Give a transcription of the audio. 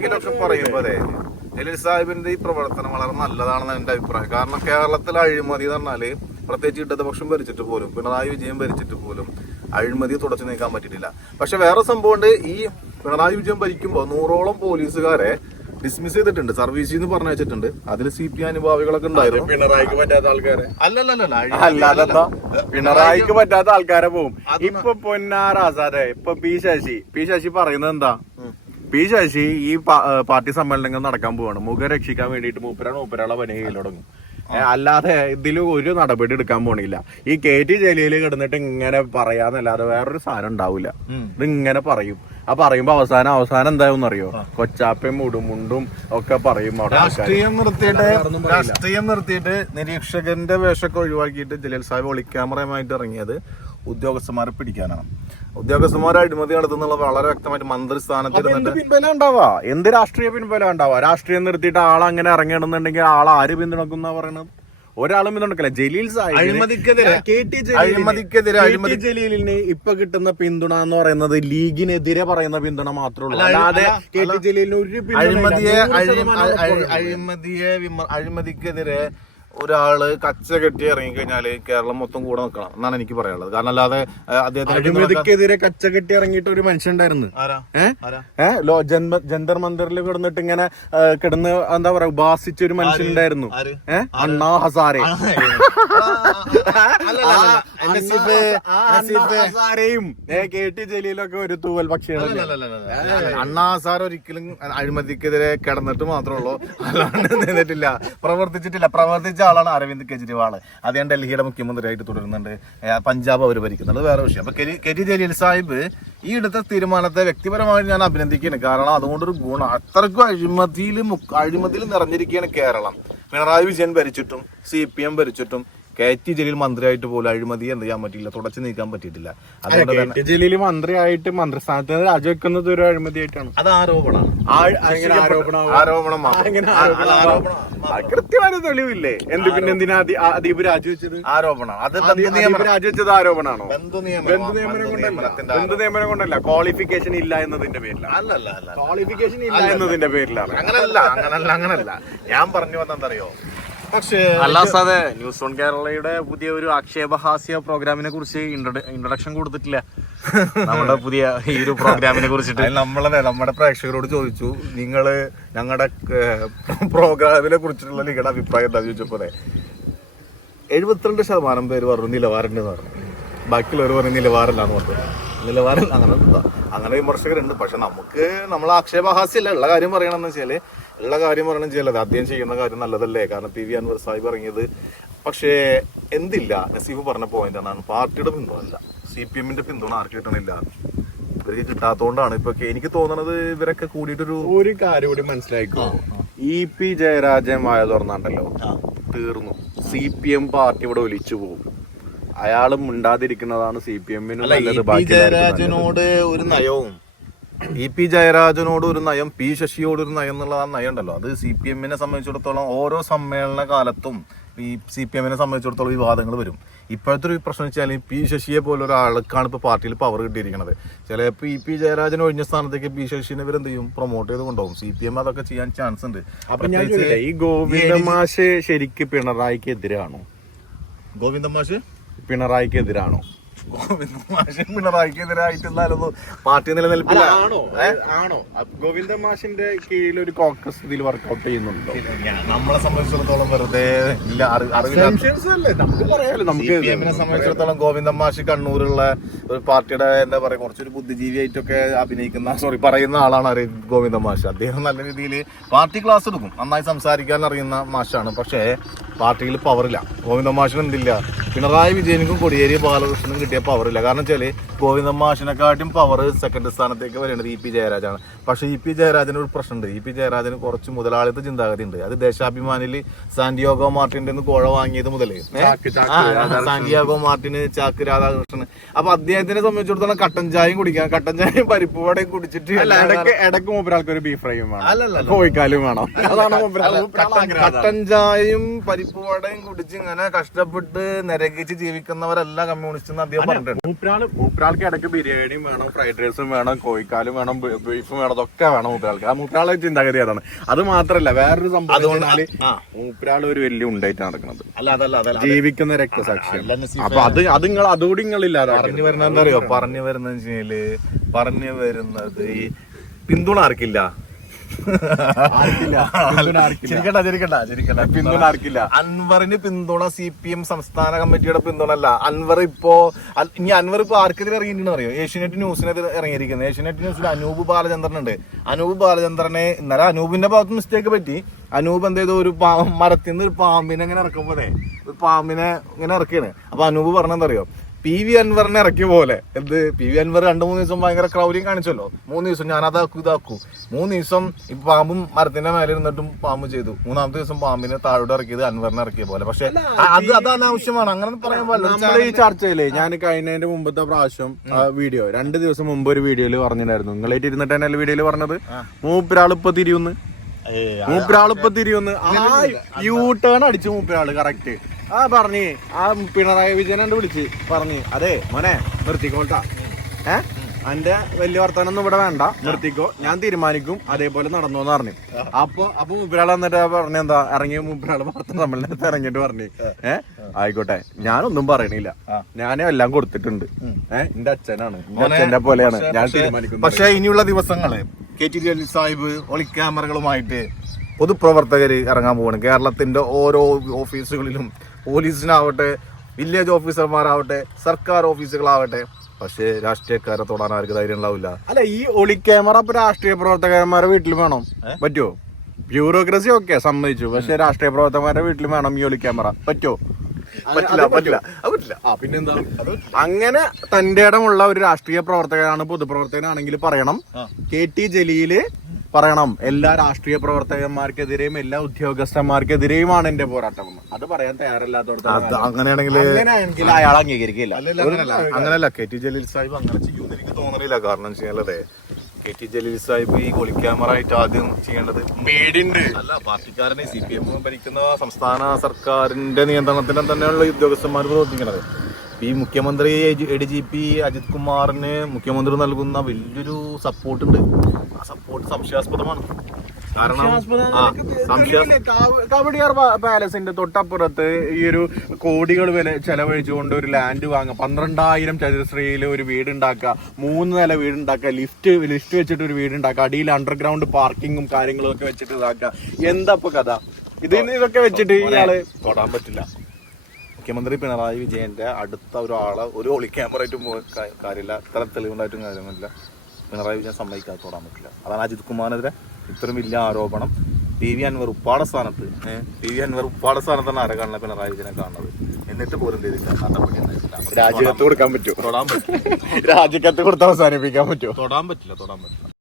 എന്തെങ്കിലുമൊക്കെ പറയുമ്പോ അതെ. ജലീൽ സാഹിബിന്റെ ഈ പ്രവർത്തനം വളരെ നല്ലതാണെന്ന് എന്റെ അഭിപ്രായം. കാരണം കേരളത്തിൽ അഴിമതി എന്ന് പറഞ്ഞാൽ പ്രത്യേകിച്ച് ഇടതുപക്ഷം ഭരിച്ചിട്ട് പോലും പിണറായി വിജയൻ ഭരിച്ചിട്ട് പോലും അഴിമതി തുടച്ചു നീക്കാൻ പറ്റിയിട്ടില്ല. പക്ഷെ വേറെ സംഭവം ഉണ്ട്. ഈ പിണറായി വിജയൻ ഭരിക്കുമ്പോൾ നൂറോളം പോലീസുകാരെ ഡിസ്മിസ് ചെയ്തിട്ടുണ്ട്. സർവീസ് എന്ന് പറഞ്ഞു വെച്ചിട്ടുണ്ട് അതിൽ സി പി അനുഭാവികളൊക്കെ ഉണ്ടായിരുന്നു. പിണറായിക്ക് പറ്റാത്ത ആൾക്കാരെ. അല്ലല്ലല്ല. അല്ലാതെന്താ പിണറായിക്ക് പറ്റാത്ത ആൾക്കാരെ പോകും ഇപ്പൊ പൊന്നാറാസാതെ ഇപ്പൊ പി ശശി. പി ശശി പറയുന്നത് എന്താ? പി ശശി ഈ പാർട്ടി സമ്മേളനങ്ങൾ നടക്കാൻ പോവാണ്. മുഖം രക്ഷിക്കാൻ വേണ്ടിട്ട് മൂപ്പരാണ് മൂപ്പരാളെ പനി തുടങ്ങും. അല്ലാതെ ഇതിൽ ഒരു നടപടി എടുക്കാൻ പോണില്ല. ഈ കെ ടി ജലീൽ കിടന്നിട്ട് ഇങ്ങനെ പറയാന്നല്ലാതെ വേറൊരു സാധനം ഉണ്ടാവില്ല ഇത് ഇങ്ങനെ പറയും. ആ പറയുമ്പോ അവസാനം അവസാനം എന്താവും അറിയോ കൊച്ചാപ്പയും മുടുമുണ്ടും ഒക്കെ പറയും. രാഷ്ട്രീയം നിർത്തിയിട്ട് രാഷ്ട്രീയം നിർത്തിയിട്ട് നിരീക്ഷകന്റെ വേഷമൊക്കെ ഒഴിവാക്കിയിട്ട് ജലീൽ സാഹിബ് ഒളിക്യാമറയുമായിട്ട് ഇറങ്ങിയത് ഉദ്യോഗസ്ഥന്മാരെ പിടിക്കാനാണ്. ഉദ്യോഗസ്ഥന്മാരെ അഴിമതി നടത്തുന്നുള്ള വളരെ വ്യക്തമായിട്ട് മന്ത്രി സ്ഥാനത്ത് പിൻബലം ഉണ്ടാവാ? എന്ത് രാഷ്ട്രീയ പിൻബലം ഉണ്ടാവാ? രാഷ്ട്രീയം നിർത്തിയിട്ട് ആൾ അങ്ങനെ ഇറങ്ങണമെന്നുണ്ടെങ്കിൽ ആൾ ആര് പിന്തുണക്കുന്ന പറയണത്? ഒരാളും പിന്തുണക്കില്ല. ജലീൽ അഴിമതിക്കെതിരെ. ജലീലിന് ഇപ്പൊ കിട്ടുന്ന പിന്തുണ എന്ന് പറയുന്നത് ലീഗിനെതിരെ പറയുന്ന പിന്തുണ മാത്രമേ ഉള്ളൂ. അല്ലാതെ അല്ല, കെ ടി ജലീലിന് ഒരു. അഴിമതിയെ. അഴിമതിയെ അഴിമതിക്കെതിരെ ഒരാൾ കച്ച കെട്ടി ഇറങ്ങിക്കഴിഞ്ഞാൽ കേരളം മൊത്തം കൂടെ നിൽക്കണം എന്നാണ് എനിക്ക് പറയാനുള്ളത്. കാരണം അല്ലാതെ ഏഹ്, അദ്ദേഹത്തിന് കെട്ടി അഴിമതിക്കെതിരെ ഇറങ്ങിയിട്ട് ഒരു മനുഷ്യൻ ഉണ്ടായിരുന്നു ഏഹ് ലോ ജന്മ ജന്തർ മന്ദിറിൽ കിടന്നിട്ട് ഇങ്ങനെ കിടന്ന് എന്താ പറയാ ഉപാസിച്ച ഒരു മനുഷ്യൻ ഉണ്ടായിരുന്നു ഏഹ് അണ്ണാ ഹസാരെ. കേട്ടി ജലീലൊക്കെ ഒരു തൂവൽ പക്ഷിയാണ് അണ്ണാ ഹസാർ ഒരിക്കലും അഴിമതിക്കെതിരെ കിടന്നിട്ട് മാത്രമേ ഉള്ളൂ. അല്ലാണ്ട് നിന്നിട്ടില്ല. പ്രവർത്തിച്ചിട്ടില്ല. പ്രവർത്തിച്ച ആളാണ് അരവിന്ദ് കെജ്രിവാൾ അദ്ദേഹം ഡൽഹിയുടെ മുഖ്യമന്ത്രിയായിട്ട് തുടരുന്നുണ്ട്. പഞ്ചാബ് അവർ ഭരിക്കുന്നുണ്ട് വേറെ വിഷയം. അപ്പൊ കെരി കെരി ജലീൽ സാഹിബ് ഈ എടുത്ത തീരുമാനത്തെ വ്യക്തിപരമായി ഞാൻ അഭിനന്ദിക്കുകയാണ്. കാരണം അതുകൊണ്ടൊരു ഗുണം. അത്രക്കും അഴിമതിയിൽ അഴിമതിയിൽ നിറഞ്ഞിരിക്കുകയാണ് കേരളം. പിണറായി വിജയൻ ഭരിച്ചിട്ടും സി പി എം ഭരിച്ചിട്ടും കെ ടി ജലീൽ മന്ത്രിയായിട്ട് പോലും അഴിമതി എന്ത് ചെയ്യാൻ പറ്റില്ല തുടച്ചു നീക്കാൻ പറ്റിയിട്ടില്ല. അതുകൊണ്ട് കെ തന്നെ ടി ജലീൽ മന്ത്രിയായിട്ട് മന്ത്രിസ്ഥാനത്ത് നിന്ന് രാജിവെക്കുന്നത് ഒരു അഴിമതിയായിട്ടാണ്. അത് ആരോപണമാണ്. അങ്ങനെ ആരോപണം ആരോപണം മാത്രം. അങ്ങനെ ആ- അല്ല, ആരോപണം ആരോപണം കൃത്യമായ തെളിവില്ലേ? എന്ത് പിന്നെ എന്തിനാ അദീപ് രാജിവെച്ചത്? ആരോപണം. അത് അദീപ് രാജിവെച്ചത് ആരോപണാണോ ബന്ധു നിയമനം. കൊണ്ടല്ല. നിയമനത്തിന്റെ ബന്ധു നിയമനം കൊണ്ടല്ല. ക്വാളിഫിക്കേഷൻ ഇല്ല എന്നതിന്റെ പേരിലാണ്. അല്ലല്ല ക്വാളിഫിക്കേഷൻ ഇല്ല എന്നതിന്റെ പേരിലാണ്. അങ്ങനല്ല അങ്ങനല്ല അങ്ങനല്ല. ഞാൻ പറഞ്ഞു വന്നെന്തറിയോ? പക്ഷേ അല്ല സാറേ ന്യൂസ് ഓൺ കേരളയുടെ പുതിയ ഒരു ആക്ഷേപഹാസ്യ പ്രോഗ്രാമിനെ കുറിച്ച് ഇൻട്രൊഡക്ഷൻ കൊടുത്തിട്ടില്ല. നമ്മുടെ പുതിയ ഈ ഒരു പ്രോഗ്രാമിനെ കുറിച്ചിട്ട്. നമ്മളെ നമ്മുടെ പ്രേക്ഷകരോട് ചോദിച്ചു നിങ്ങൾ ഞങ്ങളുടെ പ്രോഗ്രാമിനെ കുറിച്ചിട്ടുള്ള നിങ്ങളുടെ അഭിപ്രായം എന്താ ചോദിച്ചപ്പോലെ എഴുപത്തിരണ്ട് ശതമാനം പേര് പറഞ്ഞു നിലവാരമുണ്ട് എന്ന് പറഞ്ഞു. ബാക്കിയുള്ളവർ പറഞ്ഞു നിലവാരമില്ലാന്ന് പറഞ്ഞു. നിലവാരം അങ്ങനെ? അങ്ങനെ വിമർശകരുണ്ട്. പക്ഷെ നമുക്ക് നമ്മൾ ആക്ഷേപഹാസ്യമല്ല ഉള്ള കാര്യം പറയണമെന്ന് വെച്ചാൽ ഉള്ള കാര്യം പറയണം വെച്ചാൽ അദ്ദേഹം ചെയ്യുന്ന കാര്യം നല്ലതല്ലേ? കാരണം പി വി അൻവർ സാഹിബ് ഇറങ്ങിയത്. പക്ഷേ എന്തില്ല? നസീഫ് പറഞ്ഞ പോയിന്റ് ആണ്. പാർട്ടിയുടെ പിന്തുണ അല്ല സി പി എമ്മിന്റെ പിന്തുണ ആർക്ക് കിട്ടണില്ല. ഇവർക്ക് കിട്ടാത്തോണ്ടാണ് ഇപ്പൊ എനിക്ക് തോന്നണത് ഇവരൊക്കെ കൂടിയിട്ടൊരു ഒരു കാര്യം കൂടി മനസ്സിലാക്കോ ഇ പി ജയരാജൻ വായ തുറന്നാണ്ടല്ലോ. തീർന്നു. സി പി എം പാർട്ടി ഇവിടെ ഒലിച്ചു പോകും. അയാൾ മിണ്ടാതിരിക്കുന്നതാണ് സി പി എമ്മിനും നല്ലത്. ബാക്കി ജയരാജനോട് ഒരു നയവും ഇ പി ജയരാജനോട് ഒരു നയം പി ശശിയോട് ഒരു നയം എന്നുള്ള ആ നയം ഉണ്ടല്ലോ അത് സി പി എമ്മിനെ സംബന്ധിച്ചിടത്തോളം ഓരോ സമ്മേളന കാലത്തും ഈ സി പി എമ്മിനെ സംബന്ധിച്ചിടത്തോളം വിവാദങ്ങൾ വരും. ഇപ്പോഴത്തെ ഒരു പ്രശ്നം വെച്ചാൽ പി ശശിയെ പോലെ ഒരാൾക്കാണ് ഇപ്പോൾ പാർട്ടിയിൽ പവർ കിട്ടിയിരിക്കുന്നത് ചിലപ്പോൾ ഇ പി ജയരാജൻ ഒഴിഞ്ഞ സ്ഥാനത്തേക്ക് പി ശശിനെ ഇവരെന്ത് ചെയ്യും? പ്രൊമോട്ട് ചെയ്ത് കൊണ്ടുപോകും. സി പി എം അതൊക്കെ ചെയ്യാൻ ചാൻസ് ഉണ്ട്. അപ്പൊ ഈ ഗോവിന്ദ മാഷ് ശരിക്ക് പിണറായിക്ക് എതിരാണോ ഗോവിന്ദ മാഷ് പിണറായിക്ക് എതിരാണോ മാഷ് പിണറായിക്കെതിരായിട്ടുണ്ടായിരുന്നു പാർട്ടി നിലനിൽപ്പില്ല. ആണോ? ആണോ? ഗോവിന്ദ മാഷിന്റെ കീഴിൽ ഒരു കോൺഗ്രസ് ഇതിൽ വർക്ക്ഔട്ട് ചെയ്യുന്നുണ്ടോ? നമ്മളെ സംബന്ധിച്ചിടത്തോളം വെറുതെ ഇല്ല നമുക്ക് പറയാലോ നമുക്ക് സിപിഎമ്മിനെ സംബന്ധിച്ചിടത്തോളം ഗോവിന്ദ മാഷ് കണ്ണൂരുള്ള ഒരു പാർട്ടിയുടെ എന്താ പറയാ കുറച്ചൊരു ബുദ്ധിജീവി ആയിട്ടൊക്കെ അഭിനയിക്കുന്ന സോറി പറയുന്ന ആളാണ് അറിയ ഗോവിന്ദ മാഷ് അദ്ദേഹം നല്ല രീതിയിൽ പാർട്ടി ക്ലാസ് എടുക്കും. നന്നായി സംസാരിക്കാൻ അറിയുന്ന മാഷാണ്. പക്ഷേ പാർട്ടിയിൽ പവറില്ല ഗോവിന്ദ മാഷിന് എന്തില്ല? പിണറായി വിജയനും കൊടിയേരി ബാലകൃഷ്ണനും കിട്ടിയ പവറില്ല കാരണം വെച്ചാൽ ഗോവിന്ദ മാഷിനെക്കാട്ടും പവർ സെക്കൻഡ് സ്ഥാനത്തേക്ക് വരേണ്ടത് ഇ പി ജയരാജാണ്. പക്ഷേ ഇ പി ജയരാജന് ഒരു പ്രശ്നമുണ്ട്. ഇ പി ജയരാജന് കുറച്ച് മുതലാളിത്ത ചിന്താഗതി ഉണ്ട്. അത് ദേശാഭിമാനിൽ സാന്റിയോഗോ മാർട്ടിന്റെ നിന്ന് കോഴ വാങ്ങിയത് മുതലേ. സാന്റിയാഗോ മാർട്ടിന് ചാക്ക് രാധാകൃഷ്ണൻ അപ്പൊ അദ്ദേഹത്തിനെ സംബന്ധിച്ചിടത്തോളം കട്ടൻ ചായയും കുടിക്കാം. കട്ടൻ ചായയും പരിപ്പ് വടയും കുടിച്ചിട്ട് ഇടയ്ക്ക് മൂപ്പരാൾക്ക് ഒരു ബീഫ് ഫ്രൈയും വേണം. കോഴിക്കാലും വേണം. അതാണ് കട്ടൻ- കട്ടൻ ചായയും പരിപ്പ് വടയും കുടിച്ച് ഇങ്ങനെ കഷ്ടപ്പെട്ട് നിരകിച്ച് ജീവിക്കുന്നവരല്ല കമ്മ്യൂണിസ്റ്റ് എന്ന് അദ്ദേഹം മൂപ്പരാൾ മൂപ്പരാൾക്ക് ഇടയ്ക്ക് ബിരിയാണിയും വേണം ഫ്രൈഡ് റൈസും വേണം കോഴിക്കാലും വേണം ബീഫും വേണം അതൊക്കെ വേണം മൂപ്പരാൾക്ക്. ആ മൂപ്പരാളെ ചിന്താഗതി അതാണ്. അത് മാത്രല്ല വേറൊരു സംഭവം അതുകൊണ്ട് മൂപ്പരാൾ ഒരു വലിയ ഉണ്ടായിട്ട് നടക്കുന്നത് അല്ല അതല്ല അതല്ല ജീവിക്കുന്ന രക്തസാക്ഷിയാണ്. അപ്പൊ അത് അത് നിങ്ങൾ അതുകൂടി നിങ്ങൾ ഇല്ലാതെ പറഞ്ഞു വരുന്നത് എന്താ അറിയോ? പറഞ്ഞു വരുന്നത് പറഞ്ഞു വരുന്നത് ഈ? പിന്തുണ ആർക്കില്ല? ചിരിക്കണ്ട ചിരിക്കണ്ട ചിരിക്കണ്ട പിന്തുണ ആർക്കില്ല. അൻവറിന് പിന്തുണ സി പി എം സംസ്ഥാന കമ്മിറ്റിയുടെ പിന്തുണ അല്ല അൻവർ ഇപ്പോ ഇനി അൻവർ ഇപ്പൊ ആർക്കെതിരെ ഇറങ്ങിയിട്ടുണ്ടെന്ന് അറിയോ? ഏഷ്യനെറ്റ് ന്യൂസിനെതിരെ ഇറങ്ങിയിരിക്കുന്നത് ഏഷ്യനെറ്റ് ന്യൂസിൽ അനൂപ് ബാലചന്ദ്രൻ ഉണ്ട് അനൂപ് ബാലചന്ദ്രനെ ഇന്നലെ അനൂപിന്റെ ഭാഗത്ത് മിസ്റ്റേക്ക് പറ്റി. അനൂപ് എന്ത് ചെയ്തു? ഒരു മരത്തിൽ നിന്ന് ഒരു പാമ്പിനെ ഇങ്ങനെ ഇറക്കുമ്പോഴേ ഒരു പാമ്പിനെ ഇങ്ങനെ ഇറക്കിയാണ് അപ്പൊ അനൂപ് പറഞ്ഞെന്താ അറിയോ? പി വി അൻവറിനെ ഇറക്കിയ പോലെ. എന്ത്? പി വി അൻവർ രണ്ട് മൂന്ന് ദിവസം ഭയങ്കര ക്രൗര്യം കാണിച്ചല്ലോ. മൂന്ന് ദിവസം ഞാൻ അതാക്കൂ ഇതാക്കൂ. മൂന്ന് ദിവസം ഈ പാമ്പും മരത്തിന്റെ മേലെ ഇരുന്നിട്ടും പാമ്പ് ചെയ്തു. മൂന്നാമത്തെ ദിവസം പാമ്പിനെ താഴോട്ട് ഇറക്കിയത് അൻവറിനെ ഇറക്കിയ പോലെ. പക്ഷെ അത് അത് അനാവശ്യമാണ് അങ്ങനെ പറയാൻ നമ്മൾ പാടില്ല ഈ ചർച്ചയിൽ ഞാൻ കഴിഞ്ഞതിന്റെ മുമ്പത്തെ പ്രാവശ്യം ആ വീഡിയോ രണ്ട് ദിവസം മുമ്പ് ഒരു വീഡിയോയിൽ പറഞ്ഞിട്ടുണ്ടായിരുന്നു. നിങ്ങളായിട്ട് ഇരുന്നിട്ട് തന്നെ വീഡിയോയിൽ പറഞ്ഞത്? മൂപ്പരാളിപ്പോ തിരിയുന്നു. ഇപ്പൊ തിരിയുന്ന്. ആ യൂ ടേൺ അടിച്ചു മൂപ്പരാൾ കറക്റ്റ് ആ പറഞ്ഞു. ആ പിണറായി വിജയൻ എന്നെ വിളിച്ച്. പറഞ്ഞു. അതെ മോനെ നിർത്തിക്കോട്ടാ. ഏ? എന്റെ വലിയ വർത്തമാനൊന്നും ഇവിടെ വേണ്ട. നിർത്തിക്കോ. ഞാൻ തീരുമാനിക്കും. അതേപോലെ നടന്നോന്ന് പറഞ്ഞു. അപ്പൊ അപ്പൊ മൂപ്പരാൾ എന്നിട്ട് പറഞ്ഞ എന്താ? ഇറങ്ങിയ മൂപ്പരാൾ വാർത്ത സമ്മേളനത്തിൽ ഇറങ്ങിട്ട് പറഞ്ഞു. ഏ? ആയിക്കോട്ടെ. ഞാനൊന്നും പറയണില്ല. ഞാൻ എല്ലാം കൊടുത്തിട്ടുണ്ട്. ഏഹ് എന്റെ അച്ഛനാണ്. അച്ഛന്റെ പോലെയാണ്. ഞാൻ തീരുമാനിക്കുന്നത് പക്ഷെ ഇനിയുള്ള ദിവസങ്ങൾ കെ ടി ജലീൽ സാഹിബ് ഒളിക്യാമറകളുമായിട്ട് പൊതുപ്രവർത്തകർ ഇറങ്ങാൻ പോവാണ്. കേരളത്തിന്റെ ഓരോ ഓഫീസുകളിലും പോലീസിനാവട്ടെ വില്ലേജ് ഓഫീസർമാരാവട്ടെ സർക്കാർ ഓഫീസുകളാവട്ടെ. പക്ഷേ രാഷ്ട്രീയക്കാരെ തൊടാൻ ആർക്ക് ധൈര്യം ഉണ്ടാവില്ല. അല്ല ഈ ഒളി ക്യാമറ ഇപ്പൊ രാഷ്ട്രീയ പ്രവർത്തകന്മാരുടെ വീട്ടിൽ വേണം. പറ്റുമോ ബ്യൂറോക്രസി ഒക്കെ സമ്മതിച്ചു. പക്ഷെ രാഷ്ട്രീയ പ്രവർത്തകന്മാരുടെ വീട്ടിൽ വേണം ഈ ഒളി ക്യാമറ പറ്റുമോ പറ്റില്ല പറ്റില്ല. പറ്റില്ല. ആ പിന്നെന്താ? അങ്ങനെ തന്റെ ഇടമുള്ള ഒരു രാഷ്ട്രീയ പ്രവർത്തകനാണ് പൊതുപ്രവർത്തകനാണെങ്കിൽ പറയണം. കെ ടി ജലീൽ പറയണം. എല്ലാ രാഷ്ട്രീയ പ്രവർത്തകന്മാർക്കെതിരെയും എല്ലാ ഉദ്യോഗസ്ഥന്മാർക്കെതിരെയുമാണ് എന്റെ പോരാട്ടം അത് പറയാൻ തയ്യാറല്ലാത്തോടത്ത് അങ്ങനെയാണെങ്കിൽ അങ്ങനെയാണെങ്കിൽ അയാൾ അംഗീകരിക്കില്ല. അങ്ങനല്ല അങ്ങനല്ല കെ ടി ജലീൽ സാഹിബ് അങ്ങനെ ചെയ്യുമെന്ന് എനിക്ക് തോന്നുന്നില്ല കാരണം വെച്ചാലേ കെ ടി ജലീൽ സാഹിബ് ഈ ഒളിക്യാമറ ആയിട്ട് ആദ്യം ചെയ്യേണ്ടത് പേടിണ്ട് അല്ല പാർട്ടിക്കാരനെ സി പി എം ഭരിക്കുന്ന സംസ്ഥാന സർക്കാരിന്റെ നിയന്ത്രണത്തിനും തന്നെയുള്ള ഉദ്യോഗസ്ഥന്മാർ പ്രവർത്തിക്കുന്നത്. ഈ മുഖ്യമന്ത്രി A D G P Ajith കുമാറിന് മുഖ്യമന്ത്രി നൽകുന്ന വലിയൊരു സപ്പോർട്ട് ഉണ്ട്. ആ സപ്പോർട്ട് സംശയാസ്പദമാണ്. കവടിയാർ പാലസിന്റെ തൊട്ടപ്പുറത്ത് ഈ ഒരു കോടികൾ വില ചെലവഴിച്ചുകൊണ്ട് ഒരു ലാൻഡ് വാങ്ങുക. പന്ത്രണ്ടായിരം ചതുരശ്രീയിൽ ഒരു വീട് ഉണ്ടാക്കുക മൂന്ന് നില വീട് ഉണ്ടാക്കുക ലിഫ്റ്റ് ലിഫ്റ്റ് വെച്ചിട്ട് ഒരു വീട് ഉണ്ടാക്കുക അടിയിൽ അണ്ടർഗ്രൗണ്ട് പാർക്കിങ്ങും കാര്യങ്ങളും ഒക്കെ വെച്ചിട്ട് ഇതാക്കുക. എന്താ ഇപ്പൊ കഥ? ഇതിന് ഇതൊക്കെ വെച്ചിട്ട് ഇയാൾ തൊടാൻ പറ്റില്ല. മുഖ്യമന്ത്രി പിണറായി വിജയന്റെ അടുത്ത ഒരാളെ ഒരു ഒളി ക്യാമറയായിട്ടും കാര്യമില്ല. ഇത്ര തെളിവുണ്ടായിട്ടും കാര്യമില്ല. പിണറായി വിജയൻ സമ്മതിക്കാത്തോടാൻ പറ്റില്ല അതാണ് അജിത് കുമാറിനെതിരെ ഇത്രയും വലിയ ആരോപണം. പി വി അൻവർ ഉപ്പാട സ്ഥാനത്ത് പി വി അൻവർ ഉപ്പാട സ്ഥാനത്താണ് ആരെ കാണുന്നത് പിണറായി വിജയനെ കാണുന്നത്. എന്നിട്ട് പോലും ചെയ്തില്ല. രാജിക്കത്ത് കൊടുക്കാൻ പറ്റുമോ? തൊടാൻ പറ്റില്ല. രാജ്യത്ത് കൊടുത്ത് അവസാനിപ്പിക്കാൻ പറ്റുമോ? തൊടാൻ പറ്റില്ല തൊടാൻ പറ്റില്ല.